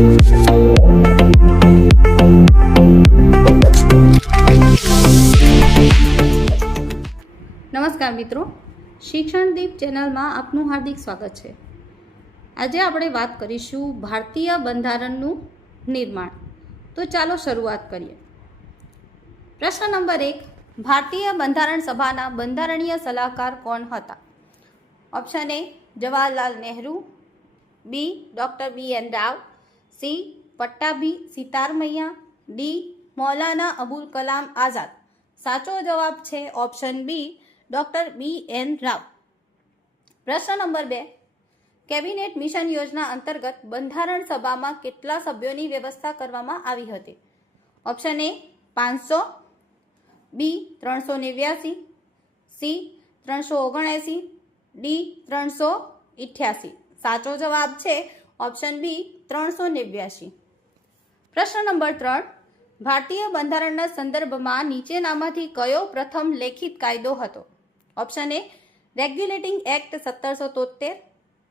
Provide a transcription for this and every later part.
નમસ્કાર મિત્રો. શિક્ષણ દીપ ચેનલમાં આપનું હાર્દિક સ્વાગત છે. આજે આપણે વાત કરીશું ભારતીય બંધારણનું નિર્માણ. તો ચાલો શરૂઆત કરીએ. પ્રશ્ન નંબર એક, ભારતીય બંધારણ સભાના બંધારણીય સલાહકાર કોણ હતા? Option A, Jawaharlal Nehru, B, doctor B N Rau C Pattabhi Sitaramayya, D Maulana Abul Kalam Azad. સાચો જવાબ છે option B doctor B N Rau. પ્રશ્ન નંબર બે. કેબિનેટ મિશન યોજના અંતર્ગત બંધારણ સભામાં કેટલા સભ્યોની વ્યવસ્થા કરવામાં આવી હતી? ઓપ્શન એ પાંચસો, બી ત્રણસો નેવ્યાસી, સી ત્રણસો ઓગણએંસી, ડી ત્રણસો ઇઠ્યાસી. સાચો જવાબ છે ઓપ્શન બી ત્રણસો નેવ્યાસી પ્રશ્ન નંબર ત્રણ. ભારતીય બંધારણના સંદર્ભમાં નીચેનામાંથી કયો પ્રથમ લેખિત કાયદો હતો? ઓપ્શન એ, રેગ્યુલેટિંગ એક્ટ સત્તરસો તોતેર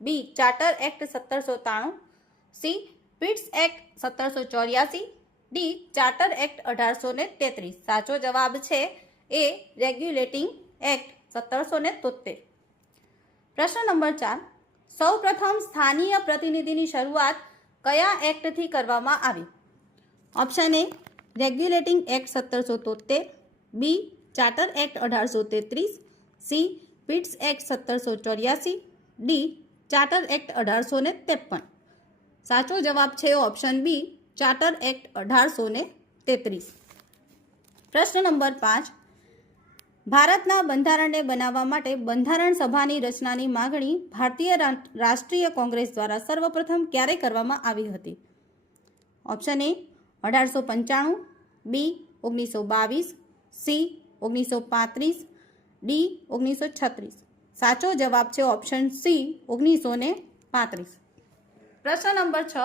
બી, ચાર્ટર એક્ટ સત્તરસો ત્રાણું સી, પિટ્સ એક્ટ સત્તરસો ચોર્યાસી. ડી, ચાર્ટર એક્ટ અઢારસો ને તેત્રીસ. સાચો જવાબ છે એ રેગ્યુલેટિંગ એક્ટ સત્તરસો ને તોતેર પ્રશ્ન નંબર ચાર. સૌ પ્રથમ સ્થાનીય પ્રતિનિધિની શરૂઆત કયા એક્ટથી કરવામાં આવી? ઓપ્શન એ, રેગ્યુલેટિંગ એક્ટ સત્તરસો તોતેર બી, ચાર્ટર એક્ટ અઢારસો તેત્રીસ, સી, પિટ્સ એક્ટ સત્તરસો ચોર્યાસી, ડી, ચાર્ટર એક્ટ અઢારસો ને ત્રેપન. સાચો જવાબ છે ઓપ્શન બી, ચાર્ટર એક્ટ અઢારસો ને તેત્રીસ. પ્રશ્ન નંબર પાંચ ભારતના બંધારણને બનાવવા માટે બંધારણ સભાની રચનાની માગણી ભારતીય રાષ્ટ્રીય કોંગ્રેસ દ્વારા સર્વપ્રથમ ક્યારે કરવામાં આવી હતી? ઓપ્શન એ, અઢારસો પંચાણું, બી, ઓગણીસો બાવીસ, સી, ઓગણીસો પાંત્રીસ, ડી, ઓગણીસો છત્રીસ. સાચો જવાબ છે ઓપ્શન સી, ઓગણીસો ને પાંત્રીસ. પ્રશ્ન નંબર છ,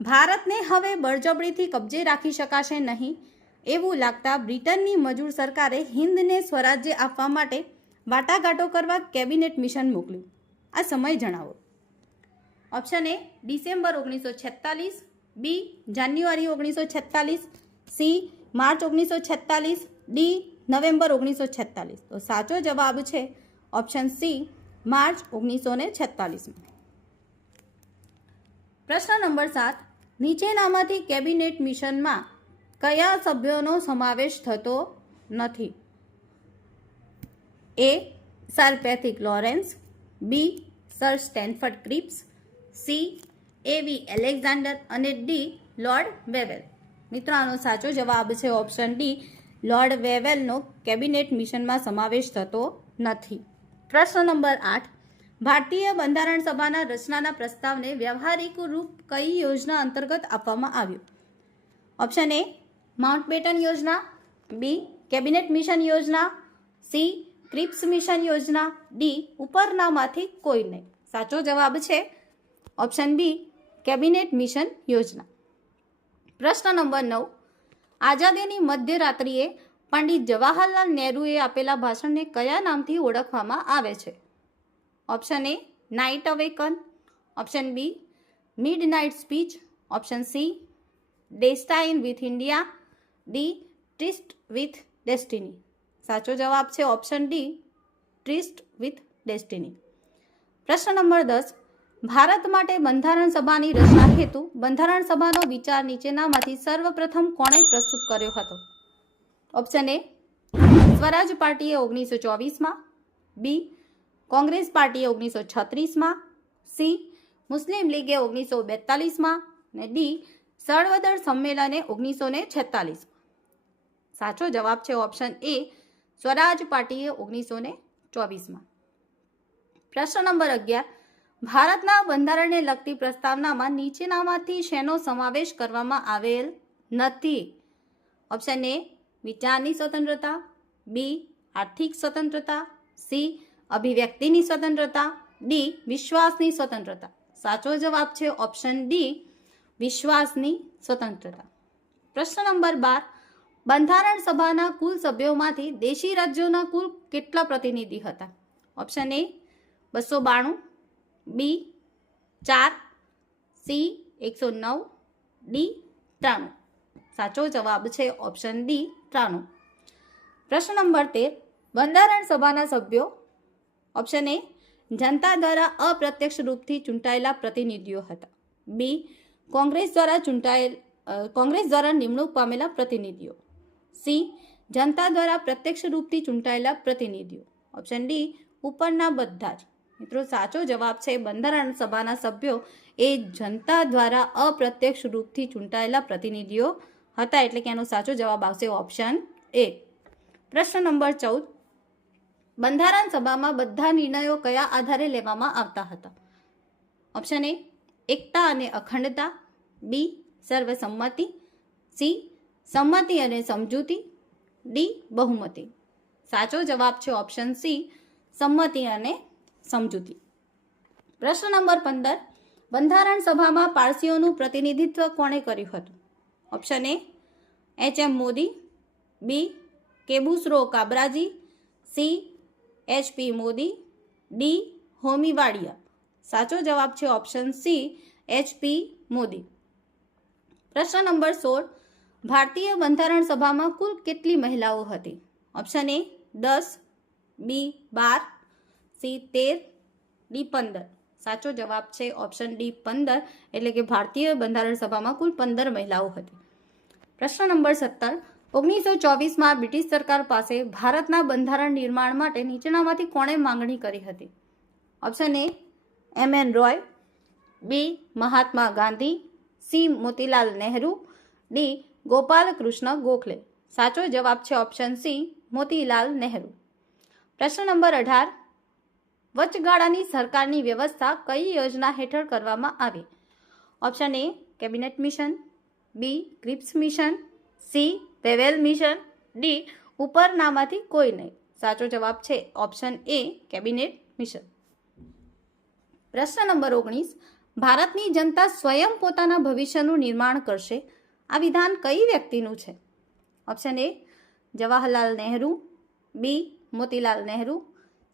ભારતને હવે બળજબરીથી કબજે રાખી શકાશે નહીં એવું લાગતા બ્રિટનની મજૂર સરકારે હિન્દને સ્વરાજ્ય આપવા માટે વાટાઘાટો કરવા કેબિનેટ મિશન મોકલ્યું. આ સમય જણાવો. ઓપ્શન એ, ડિસેમ્બર ઓગણીસો છેતાલીસ, બી, જાન્યુઆરી ઓગણીસો છેતાલીસ, સી, માર્ચ ઓગણીસો છેતાલીસ, ડી, નવેમ્બર ઓગણીસો છેતાલીસ. તો સાચો જવાબ છે ઓપ્શન સી, માર્ચ ઓગણીસો ને છેતાલીસમાં. પ્રશ્ન નંબર સાત, નીચેનામાંથી કેબિનેટ મિશનમાં કયા સભ્યોનો સમાવેશ થતો નથી? A, Sir Lawrence, B, Sir Stafford Cripps, C A V Alexander અને ડી, લોર્ડ વેવેલ. મિત્રો, આનો સાચો જવાબ છે ઓપ્શન ડી, લોર્ડ વેવેલનો કેબિનેટ મિશનમાં સમાવેશ થતો નથી. પ્રશ્ન નંબર આઠ, ભારતીય બંધારણ સભાના રચનાના પ્રસ્તાવને વ્યવહારિક રૂપ કઈ યોજના અંતર્ગત આપવામાં આવ્યું? ઓપ્શન એ માઉન્ટ બેટન યોજના, બી, કેબિનેટ મિશન યોજના, સી, ક્રિપ્સ મિશન યોજના, ડી, ઉપરનામાંથી કોઈ નહીં. સાચો જવાબ છે ઓપ્શન બી, કેબિનેટ મિશન યોજના. પ્રશ્ન નંબર નવ. આઝાદીની મધ્યરાત્રિએ પંડિત જવાહરલાલ નહેરુએ આપેલા ભાષણને કયા નામથી ઓળખવામાં આવે છે? Option A, night awaken option B midnight speech. Option C destine with India. D, tryst with destiny. સાચો જવાબ છે option D, tryst with destiny. પ્રશ્ન નંબર દસ, ભારત માટે બંધારણ સભાની રચના હેતુ, બંધારણ સભાનો વિચાર નીચેનામાંથી સર્વપ્રથમ કોણે પ્રસ્તુત કર્યો હતો? ઓપ્શન એ, સ્વરાજ પાર્ટીએ ઓગણીસો ચોવીસમાં, બી, કોંગ્રેસ પાર્ટીએ ઓગણીસો છત્રીસમાં, સી, મુસ્લિમ લીગે ઓગણીસો બેતાલીસમાં અને ડી, સર્વદળ સંમેલને ઓગણીસો ને છેતાલીસમાં સાચો જવાબ છે ઓપ્શન એ સ્વરાજ પાર્ટીએ ઓગણીસો ને ચોવીસમાં. પ્રશ્ન નંબર અગિયાર, ભારતના બંધારણને લગતી પ્રસ્તાવનામાં નીચેનામાંથી શેનો સમાવેશ કરવામાં આવેલ નથી? ઓપ્શન એ વિચારની સ્વતંત્રતા બી આર્થિક સ્વતંત્રતા સી અભિવ્યક્તિની સ્વતંત્રતા ડી વિશ્વાસની સ્વતંત્રતા. સાચો જવાબ છે ઓપ્શન ડી વિશ્વાસની સ્વતંત્રતા. પ્રશ્ન નંબર બાર બંધારણ સભાના કુલ સભ્યોમાંથી દેશી રાજ્યોના કુલ કેટલા પ્રતિનિધિ હતા? ઓપ્શન એ બસો બાણું. બી ચાર. સી એકસો નવ. ડી ત્રાણું. સાચો જવાબ છે ઓપ્શન ડી ત્રાણું. પ્રશ્ન નંબર તેર, બંધારણ સભાના સભ્યો? ઓપ્શન એ જનતા દ્વારા અપ્રત્યક્ષ રૂપથી ચૂંટાયેલા પ્રતિનિધિઓ હતા. બી કોંગ્રેસ દ્વારા ચૂંટાયેલ કોંગ્રેસ દ્વારા નિમણૂક પામેલા પ્રતિનિધિઓ. સી. જનતા દ્વારા પ્રત્યક્ષ રૂપથી ચૂંટાયેલા પ્રતિનિધિઓ. Option D. ઉપરના બધા જ. મિત્રો, સાચો જવાબ છે બંધારણ સભાના સભ્યો એ જનતા દ્વારા અપ્રત્યક્ષ રૂપથી ચૂંટાયેલા પ્રતિનિધિઓ હતા એટલે કે એનો સાચો જવાબ આવશે ઓપ્શન એ. પ્રશ્ન નંબર ચૌદ. બંધારણ સભામાં બધા નિર્ણયો કયા આધારે લેવામાં આવતા હતા? ઓપ્શન એ. એકતા અને અખંડતા. બી. સર્વસંમતિ. સી. સંમતિ અને સમજૂતી. ડી બહુમતી. સાચો જવાબ છે ઓપ્શન સી સંમતિ અને સમજૂતી. પ્રશ્ન નંબર પંદર, બંધારણ સભામાં પારસીઓનું પ્રતિનિધિત્વ કોણે કર્યું હતું? Option A H M Modi. B Kaikhushru Kabraji. C H P Modi. D Homi Wadia. સાચો જવાબ છે option C H P Modi. પ્રશ્ન નંબર સોળ ભારતીય બંધારણ સભામાં કુલ કેટલી મહિલાઓ હતી? ઓપ્શન એ દસ. બી બાર. સી તેર. ડી પંદર. સાચો જવાબ છે ઓપ્શન ડી પંદર, એટલે કે ભારતીય બંધારણ સભામાં કુલ પંદર મહિલાઓ હતી. પ્રશ્ન નંબર સત્તર ઓગણીસો ચોવીસમાં બ્રિટિશ સરકાર પાસે ભારતના બંધારણ નિર્માણ માટે નીચેનામાંથી કોણે માંગણી કરી હતી? Option A M N Roy B Mahatma Gandhi. C Motilal Nehru. D Gopal Krishna Gokhale. સાચો જવાબ છે ઓપ્શન સી મોતીલાલ નહેરુ. પ્રશ્ન નંબર અઢાર. વચગાળાની સરકારની વ્યવસ્થા કઈ યોજના હેઠળ કરવામાં આવી? Option A cabinet mission B Cripps mission C પેવેલ mission D ઉપરનામાંથી કોઈ નહીં. સાચો જવાબ છે ઓપ્શન એ કેબિનેટ મિશન પ્રશ્ન નંબર ઓગણીસ. ભારતની જનતા સ્વયં પોતાના ભવિષ્યનું નિર્માણ કરશે આ વિધાન કઈ વ્યક્તિનું છે? Option A Jawaharlal Nehru. B Motilal Nehru.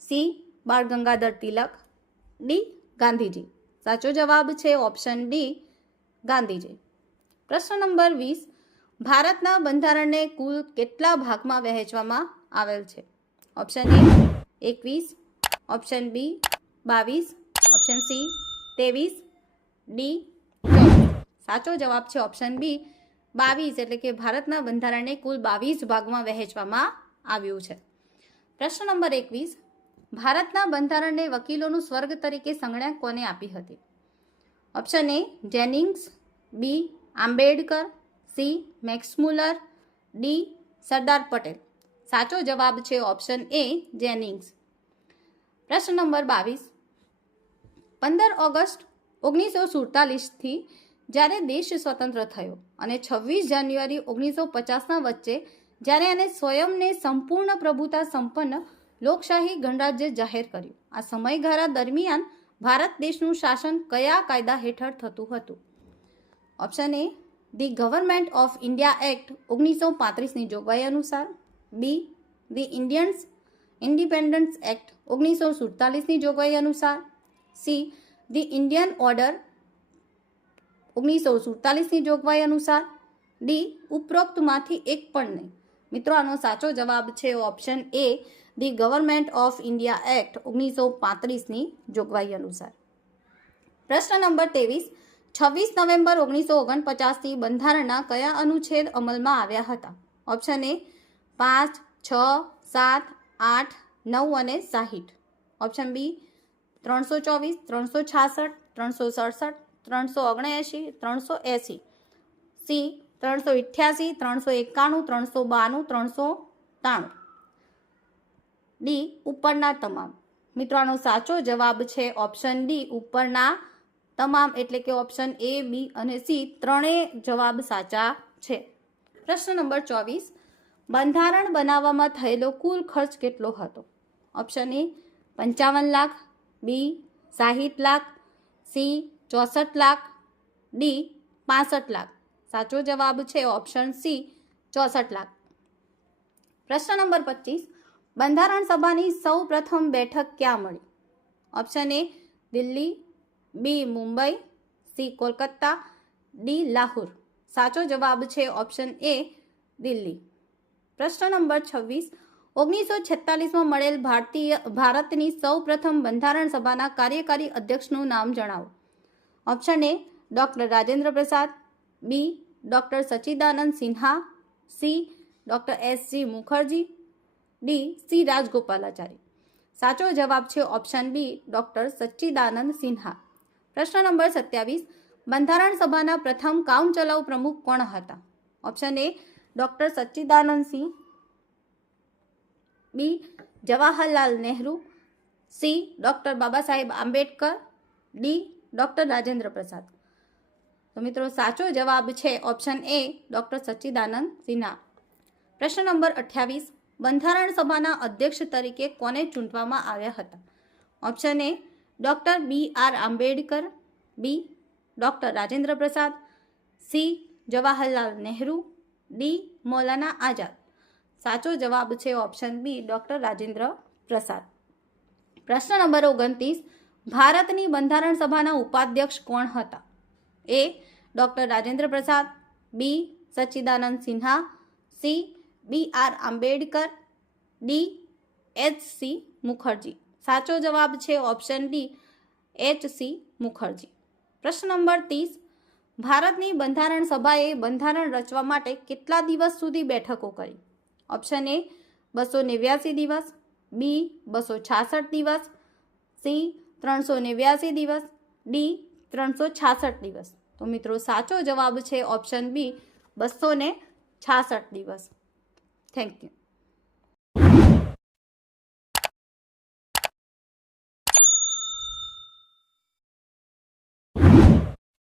C Bal Gangadhar Tilak. D Gandhiji. સાચો જવાબ છે ઓપ્શન ડી ગાંધીજી. પ્રશ્ન નંબર વીસ, ભારતના બંધારણને કુલ કેટલા ભાગમાં વહેંચવામાં આવેલ છે? ઓપ્શન એ એકવીસ. ઓપ્શન બી બાવીસ. ઓપ્શન સી ત્રેવીસ. ડી સાચો જવાબ છે ઓપ્શન બી બાવીસ એટલે કે ભારતના બંધારણને કુલ બાવીસ ભાગમાં વહેંચવામાં આવ્યું છે. પ્રશ્ન નંબર એકવીસ, ભારતના બંધારણને વકીલોનું સ્વર્ગ તરીકે સંજ્ઞા કોને આપી હતી? Option A Jennings B Ambedkar C Max Muller D Sardar Patel. સાચો જવાબ છે ઓપ્શન એ જેનિંગ્સ પ્રશ્ન નંબર બાવીસ, પંદર ઓગસ્ટ ઓગણીસો સુડતાલીસથી જ્યારે દેશ સ્વતંત્ર થયો અને છવ્વીસ જાન્યુઆરી ઓગણીસો પચાસના વચ્ચે જ્યારે એને સ્વયંને સંપૂર્ણ પ્રભુતા સંપન્ન લોકશાહી ગણરાજ્ય જાહેર કર્યું. આ સમયગાળા દરમિયાન ભારત દેશનું શાસન કયા કાયદા હેઠળ થતું હતું? Option A, the Government of India act ઓગણીસો પાંત્રીસની જોગવાઈ અનુસાર. B, the Indians Independence act ઓગણીસો સુડતાલીસની જોગવાઈ અનુસાર. સી, ધી ઇન્ડિયન ઓર્ડર ઓગણીસો સુડતાલીસની જોગવાઈ અનુસાર ડી ઉપરોક્તમાંથી એક પણ નહીં. મિત્રો, આનો સાચો જવાબ છે option A the Government of India act ઓગણીસો પાંત્રીસની જોગવાઈ અનુસાર. પ્રશ્ન નંબર ત્રેવીસ, છવ્વીસ નવેમ્બર ઓગણીસો ઓગણપચાસથી બંધારણના કયા અનુચ્છેદ અમલમાં આવ્યા હતા? ઓપ્શન એ પાંચ, છ, સાત, આઠ, નવ અને સાહીઠ. ઓપ્શન બી ત્રણસો ચોવીસ, ત્રણસો છાસઠ, ત્રણસો સડસઠ ત્રણસો ઓગણએંશી, ત્રણસો એંસી સી, ત્રણસો ઇઠ્યાસી, ત્રણસો એકાણું, ત્રણસો બાણું, ત્રણસો ત્રાણું. ડી, ઉપરના તમામ. મિત્રોનો સાચો જવાબ છે ઓપ્શન ડી, ઉપરના તમામ, એટલે કે ઓપ્શન એ, બી અને સી ત્રણેય જવાબ સાચા છે. પ્રશ્ન નંબર ચોવીસ. બંધારણ બનાવવામાં થયેલો કુલ ખર્ચ કેટલો હતો? ઓપ્શન એ, પંચાવન લાખ, બી, સાહીઠ લાખ, સી ચોસઠ લાખ ડી પાસઠ લાખ. સાચો જવાબ છે ઓપ્શન સી, ચોસઠ લાખ. પ્રશ્ન નંબર પચીસ, બંધારણ સભાની સૌ પ્રથમ બેઠક ક્યાં મળી? Option A Delhi, B Mumbai, C Kolkata, D Lahore. સાચો જવાબ છે ઓપ્શન એ દિલ્હી. પ્રશ્ન નંબર છવ્વીસ, ઓગણીસો છેતાલીસમાં મળેલ ભારતીય ભારતની સૌ પ્રથમ બંધારણ સભાના કાર્યકારી અધ્યક્ષનું નામ જણાવો. Option A doctor Rajendra Prasad B doctor Sachchidananda Sinha C doctor S G Mukherjee D C Rajagopalachari સાચો જવાબ છે option B doctor Sachchidananda Sinha પ્રશ્ન નંબર સત્યાવીસ, બંધારણ સભાના પ્રથમ કામચલાઉ પ્રમુખ કોણ હતા? Option A doctor Sachchidanand Sinha B Jawaharlal Nehru C doctor Baba Saheb Ambedkar D doctor Rajendra પ્રસાદ. તો મિત્રો, સાચો જવાબ છે option A doctor Sachchidananda Sinha. પ્રશ્ન નંબર અઠ્યાવીસ, બંધારણ સભાના અધ્યક્ષ તરીકે કોને ચૂંટવામાં આવ્યા હતા? Option A, doctor B R Ambedkar, B, doctor Rajendra Prasad, C, Jawaharlal Nehru, D, Maulana Azad. સાચો જવાબ છે ઓપ્શન બી ડૉક્ટર રાજેન્દ્ર પ્રસાદ. પ્રશ્ન નંબર ઓગણત્રીસ ભારતની બંધારણ સભાના ઉપાધ્યક્ષ કોણ હતા? A doctor Rajendra Prasad, B Sachchidanand Sinha, C B R Ambedkar, D H C Mukherjee. સાચો જવાબ છે option D H C Mukherjee. પ્રશ્ન નંબર ત્રીસ, ભારતની બંધારણ સભાએ બંધારણ રચવા માટે કેટલા દિવસ સુધી બેઠકો કરી? ઓપ્શન એ, બસો નેવ્યાસી દિવસ, બી બસો છાસઠ દિવસ, સી ત્રણસો નેવ્યાસી દિવસ ડી ત્રણસો છાસઠ દિવસ. તો મિત્રો, સાચો જવાબ છે ઓપ્શન બી બસો ને છાસઠ દિવસ. Thank you